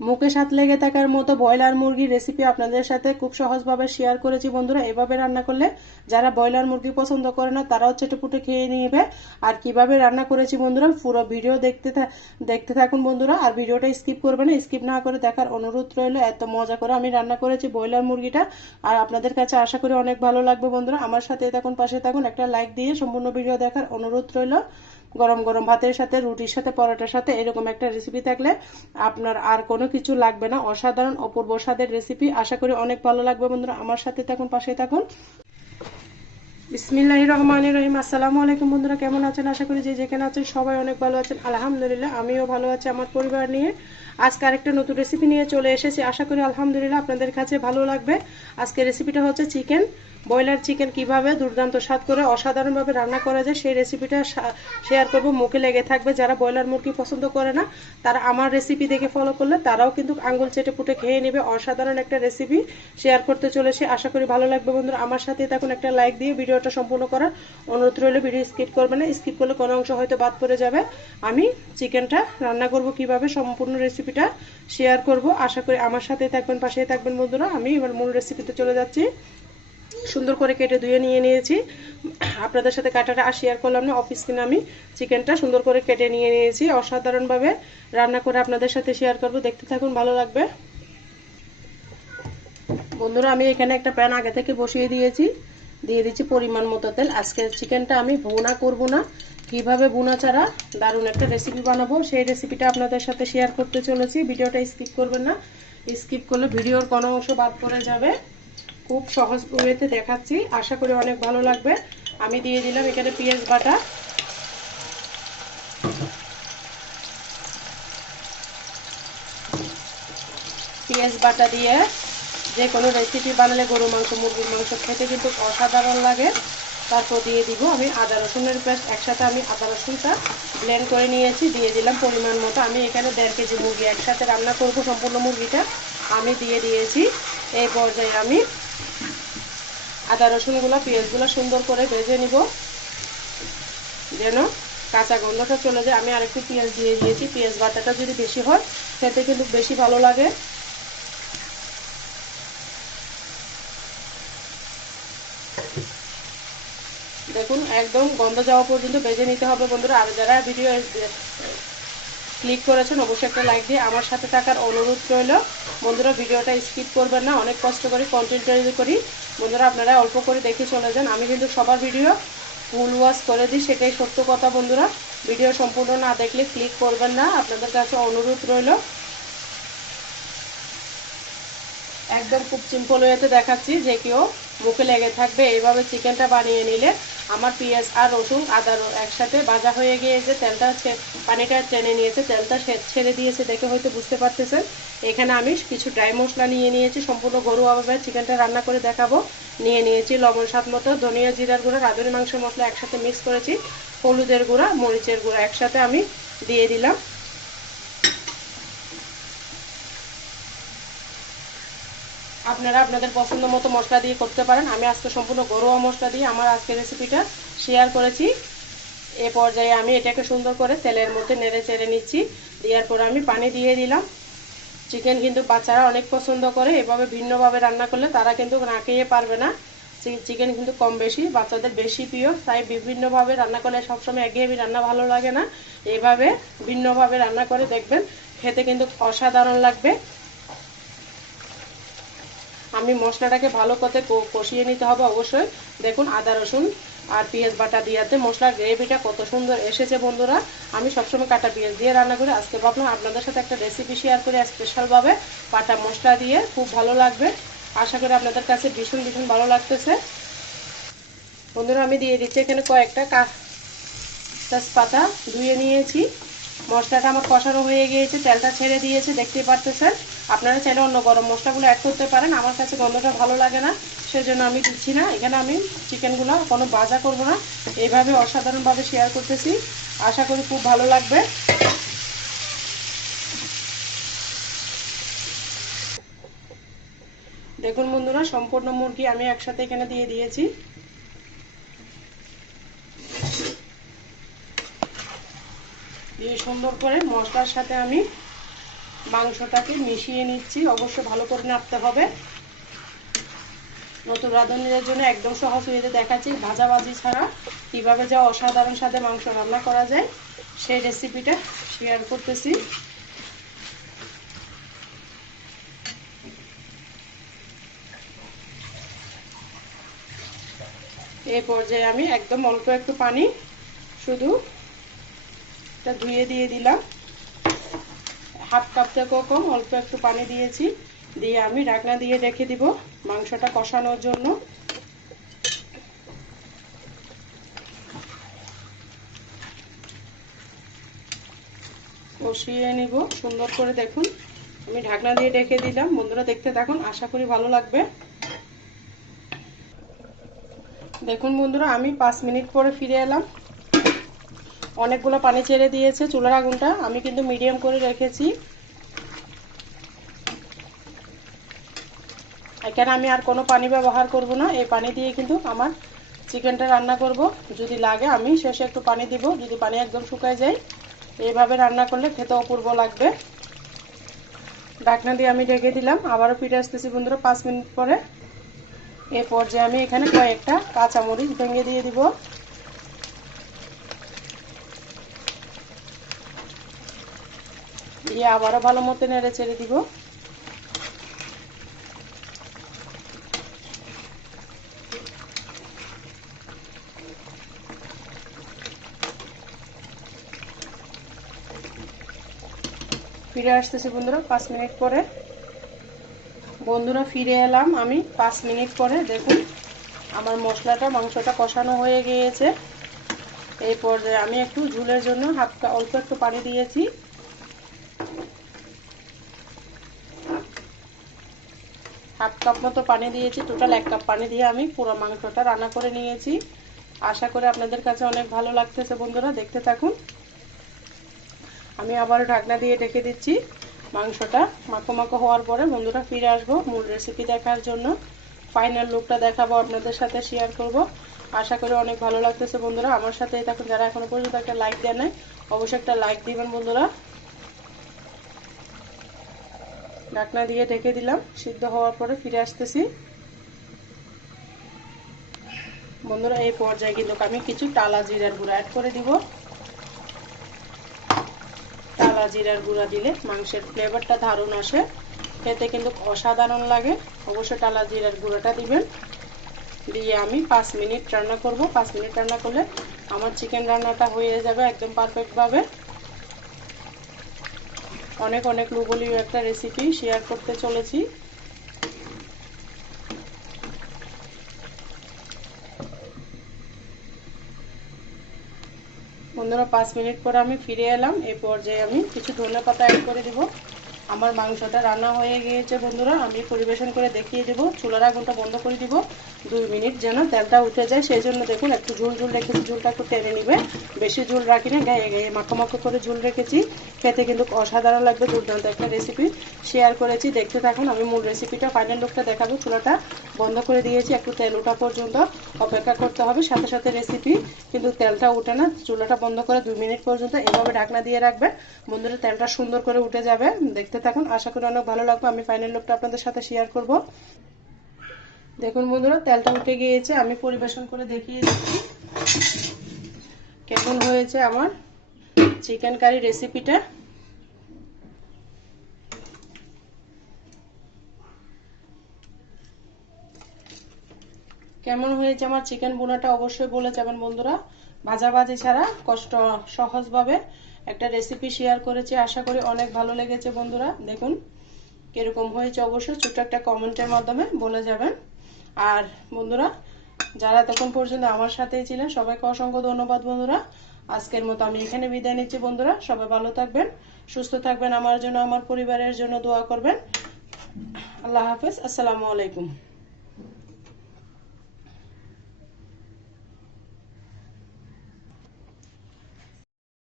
মুখে স্বাদ লেগে থাকার মতো ব্রয়লার মুরগির রেসিপি আপনাদের সাথে খুব সহজভাবে শেয়ার করেছি বন্ধুরা। এভাবে রান্না করলে যারা ব্রয়লার মুরগি পছন্দ করে না তারাও চেটেপুটে খেয়ে নেবে। আর কিভাবে রান্না করেছি বন্ধুরা পুরো ভিডিও দেখতে থাকুন বন্ধুরা, আর ভিডিওটা স্কিপ করবে না, স্কিপ না করে দেখার অনুরোধ রইল। এত মজা করে আমি রান্না করেছি ব্রয়লার মুরগিটা, আর আপনাদের কাছে আশা করি অনেক ভালো লাগবে বন্ধুরা। আমার সাথে থাকুন, পাশে থাকুন, একটা লাইক দিয়ে সম্পূর্ণ ভিডিও দেখার অনুরোধ রইল। গরম গরম ভাতের সাথে, রুটির সাথে, পরোটার সাথে এরকম একটা রেসিপি থাকলে আপনার আর কোনো কিছু লাগবে না। অসাধারণ অপূর্ব স্বাদের রেসিপি, আশা করি অনেক ভালো লাগবে বন্ধুরা। আমার সাথে থাকুন, পাশে থাকুন। বিসমিল্লাহির রহমানির রহিম। আসসালামু আলাইকুম বন্ধুরা, কেমন আছেন? আশা করি যে যেখানে আছেন সবাই অনেক ভালো আছেন। আলহামদুলিল্লাহ আমিও ভালো আছি আমার পরিবার নিয়ে। আজকে আরেকটা নতুন রেসিপি নিয়ে চলে এসেছি, আশা করি আলহামদুলিল্লাহ আপনাদের কাছে ভালো লাগবে। আজকে রেসিপিটা হচ্ছে চিকেন, ব্রয়লার চিকেন কিভাবে দুর্দান্ত স্বাদ করে অসাধারণভাবে রান্না করা যায় সেই রেসিপিটা শেয়ার করব। মুখে লেগে থাকবে। যারা ব্রয়লার মুরগি পছন্দ করে না তারা আমার রেসিপি দেখে ফলো করলে তারাও কিন্তু আঙ্গুল চেটে পুটে খেয়ে নেবে। অসাধারণ একটা রেসিপি শেয়ার করতে চলেছি, আশা করি ভালো লাগবে বন্ধুরা। আমার সাথে তখন একটা লাইক দিয়ে ভিডিওটা সম্পূর্ণ করার অনুরোধ রইল। ভিডিও স্কিপ করবে না, স্কিপ করলে কোনো অংশ হয়তো বাদ পড়ে যাবে। আমি চিকেনটা রান্না করব কিভাবে সম্পূর্ণ রেসিপিটা শেয়ার করব, আশা করি আমার সাথে থাকবেন, পাশেই থাকবেন বন্ধুরা। আমি এবার মূল রেসিপিতে চলে যাচ্ছি। সুন্দর করে কেটে ধুয়ে নিয়ে নিয়েছি, আপনাদের সাথে কাটাটা আর শেয়ার করলাম না, অফ স্ক্রিনে আমি চিকেনটা সুন্দর করে কেটে নিয়ে নিয়েছি। অসাধারণভাবে রান্না করে আপনাদের সাথে শেয়ার করব, দেখতে থাকুন, ভালো লাগবে বন্ধুরা। আমি এখানে একটা প্যান আগে থেকে বসিয়ে দিয়েছি, দিয়ে দিচ্ছি পরিমাণ মতো তেল। আজকে চিকেনটা আমি ভুনা করব না, কিভাবে ভুনা ছাড়া দারুণ একটা রেসিপি বানাবো সেই রেসিপিটা আপনাদের সাথে শেয়ার করতে চলেছি। ভিডিওটা স্কিপ করবেন না, স্কিপ করলে ভিডিওর কোনো অংশ বাদ পড়ে যাবে। খুব সহজ ওয়েতে দেখাচ্ছি, আশা করি অনেক ভালো লাগবে। আমি দিয়ে দিলাম এখানে পেঁয়াজ বাটা, পেঁয়াজ বাটা দিয়ে যে কোনো রেসিপি বানালে গরু মাংস, মুরগির মাংস খেতে কিন্তু অসাধারণ লাগে। তারপর দিয়ে দিব আমি আদা রসুনের পেস্ট, একসাথে আমি আদা রসুনটা ব্লেন্ড করে নিয়েছি, দিয়ে দিলাম পরিমাণ মতো। আমি এখানে 1.5 কেজি মুরগি একসাথে রান্না করব, সম্পূর্ণ মুরগিটা আমি দিয়ে দিয়েছি। এই পর্যায়ে আমি আদা রসুনগুলো, পেঁয়াজগুলো সুন্দর করে ভেজে নিব যেন কাঁচা গন্ধটা চলে যায়। আমি আরেকটু পেঁয়াজ দিয়ে দিয়েছি, পেঁয়াজ বাটাটা যদি বেশি হয় খেতে কিন্তু বেশি ভালো লাগে। দেখুন একদম গন্ধ যাওয়া পর্যন্ত ভেজে নিতে হবে বন্ধুরা। আর যারা ভিডিও ক্লিক করেছেন অবশ্যই একটা লাইক দিয়ে আমার সাথে থাকার অনুরোধ রইল বন্ধুরা। ভিডিওটা স্কিপ করবেন না, অনেক কষ্ট করে কন্টেন্ট তৈরি করি বন্ধুরা, আপনারা অল্প করে দেখে চলে যান। আমি কিন্তু সবার ভিডিও ফুল ওয়াচ করে দিই, সেটাই সত্য কথা বন্ধুরা। ভিডিও সম্পূর্ণ না দেখলে ক্লিক করবেন না, আপনাদের কাছে অনুরোধ রইল। একদম খুব সিম্পল ওয়েতে দেখাচ্ছি, যে কেউ মুখে লেগে থাকবে এইভাবে চিকেনটা বানিয়ে নিলে। আমার পেঁয়াজ আর রসুন আদা একসাথে ভাজা হয়ে গিয়েছে, তেলটা পানিটা টেনে নিয়েছে, তেলটা ছেড়ে দিয়েছে দেখে হয়তো বুঝতে পারতেছেন। এখানে আমি কিছু ড্রাই মশলা নিয়ে নিয়েছি, সম্পূর্ণ ঘরোয়াভাবে চিকেনটা রান্না করে দেখাবো। নিয়ে নিয়েছি লবণ স্বাদ মতো, ধনিয়া জিরার গুঁড়া, রাঁধুনি মাংস মশলা একসাথে মিক্স করেছি, হলুদের গুঁড়া, মরিচের গুঁড়া একসাথে আমি দিয়ে দিলাম। আপনারা আপনাদের পছন্দ মতো মশলা দিয়ে করতে পারেন, আমি আজকে সম্পূর্ণ ঘরোয়া মশলা দিয়ে আমার আজকে রেসিপিটা শেয়ার করেছি। এ পর্যায়ে আমি এটাকে সুন্দর করে তেলের মধ্যে নেড়ে চেড়ে নিচ্ছি, দেওয়ার পর আমি পানি দিয়ে দিলাম। চিকেন কিন্তু বাচ্চারা অনেক পছন্দ করে, এভাবে ভিন্নভাবে রান্না করলে তারা কিন্তু না খেয়ে পারবে না। চিকেন কিন্তু কম বেশি বাচ্চাদের বেশি প্রিয়, তাই বিভিন্নভাবে রান্না করলে সবসময় একঘেয়েমি রান্না ভালো লাগে না। এইভাবে ভিন্নভাবে রান্না করে দেখবেন, খেতে কিন্তু অসাধারণ লাগবে। আমি মশলাটাকে ভালো করে কষিয়ে নিতে হবে অবশ্যই। দেখুন আদা রসুন আর পেঁয়াজ বাটা দিয়াতে মশলার গ্রেভিটা কত সুন্দর এসেছে বন্ধুরা। আমি সবসময় কাটা পেঁয়াজ দিয়ে রান্না করি, আজকে ভাবলাম আপনাদের সাথে একটা রেসিপি শেয়ার করে স্পেশালভাবে বাটা মশলা দিয়ে, খুব ভালো লাগবে। আশা করি আপনাদের কাছে ভীষণ ভীষণ ভালো লাগতেছে বন্ধুরা। আমি দিয়ে দিচ্ছি এখানে কয়েকটা তেজপাতা ধুয়ে নিয়েছি। মশলাটা আমার কষানো হয়ে গিয়েছে, তেলটা ছেড়ে দিয়েছে দেখতে পারতেছেন। আপনারা চাইলে অন্য গরম মশলাগুলো অ্যাড করতে পারেন, আমার কাছে গন্ধটা ভালো লাগে না, সেজন্য আমি দিচ্ছি না। এখানে আমি চিকেনগুলো কোনো ভাজা করব না, এইভাবে অসাধারণভাবে শেয়ার করতেছি, আশা করি খুব ভালো লাগবে। দেখুন বন্ধুরা সম্পূর্ণ মুরগি আমি একসাথে এখানে দিয়ে দিয়েছি। দিয়ে সুন্দর করে মশলার সাথে আমি মাংসটাকে মিশিয়ে নিচ্ছি। অবশ্যই ভালো করে নাড়তে হবে। নতুন রাঁধুনিদের জন্য একদম সহজ হয়ে দেখাচ্ছি, ভাজাভাজি ছাড়া কিভাবে যা অসাধারণ স্বাদে মাংস রান্না করা যায় সেই রেসিপিটা শেয়ার করতেছি। এই পর্যায়ে আমি একদম অল্প একটু পানি শুধু এটা ধুয়ে দিয়ে দিলাম, হাফ কাপ থেকেও কম অল্প একটু পানি দিয়েছি, দিয়ে আমি ঢাকনা দিয়ে রেখে দিব মাংসটা কষানোর জন্য। কষিয়ে নিব সুন্দর করে। দেখুন আমি ঢাকনা দিয়ে রেখে দিলাম। বন্ধুরা দেখতে থাকুন, আশা করি ভালো লাগবে। দেখুন বন্ধুরা আমি 5 মিনিট পরে ফিরে এলাম। অনেকগুলো পানি ছেড়ে দিয়েছে। চুলার আগুনটা আমি কিন্তু মিডিয়াম করে রেখেছি। এখানে আমি আর কোনো পানি ব্যবহার করব না। এই পানি দিয়ে কিন্তু আমার চিকেনটা রান্না করব। যদি লাগে আমি শেষে একটু পানি দিব, যদি পানি একদম শুকায় যায়। এইভাবে রান্না করলে খেতে অপূর্ব লাগবে। ঢাকনা দিয়ে আমি ঢেকে দিলাম। আবারও ফিরে আসতেছি বন্ধুরা 5 মিনিট পরে। এই পর্যায়ে আমি এখানে কয়েকটা কাঁচামরিচ ভেঙে দিয়ে দিব। দিয়ে আবারও ভালো মতো নেড়ে চেড়ে দিব। ফিরে আসতেছি বন্ধুরা 5 মিনিট পরে। বন্ধুরা ফিরে এলাম আমি 5 মিনিট পরে। দেখুন আমার মশলাটা মাংসটা কষানো হয়ে গিয়েছে। এই পর্যায়ে আমি একটু ঝোলের জন্য অল্প একটু পানি দিয়েছি। হাফ কাপ মতো পানি দিয়েছি। টোটাল 1 কাপ পানি দিয়ে আমি পুরো মাংসটা রান্না করে নিয়েছি। আশা করি আপনাদের কাছে অনেক ভালো লাগতেছে বন্ধুরা, দেখতে থাকুন। আমি আবার ঢাকনা দিয়ে ঢেকে দিচ্ছি। মাংসটা মাখো মাখো হওয়ার পরে বন্ধুরা ফিরে আসবো মূল রেসিপি দেখার জন্য। ফাইনাল লুকটা দেখাবো, আপনাদের সাথে শেয়ার করব। আশা করি অনেক ভালো লাগতেছে বন্ধুরা। আমার সাথে থাকুন। যারা এখনো পর্যন্ত একটা লাইক দেন নাই অবশ্যই একটা লাইক দিবেন বন্ধুরা। ঢাকনা দিয়ে ঢেকে দিলাম। সিদ্ধ হওয়ার পরে ফিরে আসতেছি বন্ধুরা। এই পর্যায়ে কিন্তু আমি কিছু টালা জিরার গুঁড়া অ্যাড করে দিব। টালা জিরার গুঁড়া দিলে মাংসের ফ্লেভারটা দারুণ আসে, খেতে কিন্তু অসাধারণ লাগে। অবশ্যই টালা জিরার গুঁড়াটা দিবেন। দিয়ে আমি 5 মিনিট রান্না করব। 5 মিনিট রান্না করলে আমার চিকেন রান্নাটা হয়ে যাবে একদম পারফেক্টভাবে। অনেক অনেক লোভনীয় একটা রেসিপি শেয়ার করতে চলেছি। বন্ধুরা 5 মিনিট পর আমি ফিরে এলাম। এই পর্যায়ে আমি কিছু ধনেপাতা অ্যাড করে দিব। আমার মাংসটা রান্না হয়ে গিয়েছে বন্ধুরা। আমি পরিবেশন করে দেখিয়ে দেব। চুলার আগুনটা বন্ধ করে দিব 2 মিনিট যেন তেলটা উঠে যায়। সেই জন্য দেখুন একটু ঝোল ঝোল রেখেছি। ঝোলটা একটু টেনে নিবে, বেশি ঝোল রাখি না, গায়ে গায়ে মাখো মাখো করে ঝোল রেখেছি। খেতে কিন্তু অসাধারণ লাগবে। দুর্দান্ত একটা রেসিপি শেয়ার করেছি, দেখতে থাকুন। আমি মূল রেসিপিটা ফাইনাল লুকটা দেখাবো। চুলাটা বন্ধ করে দিয়েছি। একটু তেল ওঠা পর্যন্ত অপেক্ষা করতে হবে। সাথে সাথে রেসিপি কিন্তু তেলটা উঠে না। চুলাটা বন্ধ করে 2 মিনিট পর্যন্ত এভাবে ঢাকনা দিয়ে রাখবেন বন্ধুরা। তেলটা সুন্দর করে উঠে যাবে, দেখতে থাকুন। আশা করি অনেক ভালো লাগবে। আমি ফাইনাল লুকটা আপনাদের সাথে শেয়ার করব। দেখুন বন্ধুরা তেলটা উঠে গিয়েছে। আমি পরিবেশন করে দেখিয়ে দিচ্ছি কেমন হয়েছে আমার চিকেন কারি রেসিপিটা। কেমন হয়েছে আমার চিকেন বোনাটা অবশ্যই বলে যাবেন বন্ধুরা। ভাজাভাজি ছাড়া সহজভাবে একটা রেসিপি শেয়ার করেছি। আশা করি অনেক ভালো লেগেছে বন্ধুরা। দেখুন কিরকম হয়েছে অবশ্যই ছোট্ট একটা কমেন্টের মাধ্যমে বলে যাবেন। আর বন্ধুরা যারা তখন পর্যন্ত আমার সাথেই ছিলেন সবাইকে অসংখ্য ধন্যবাদ বন্ধুরা। আজকের মতো আমি এখানে বিদায় নিচ্ছি বন্ধুরা। সবাই ভালো থাকবেন, সুস্থ থাকবেন। আমার জন্য আমার পরিবারের জন্য দোয়া করবেন। আল্লাহ হাফেজ। আসসালামু আলাইকুম।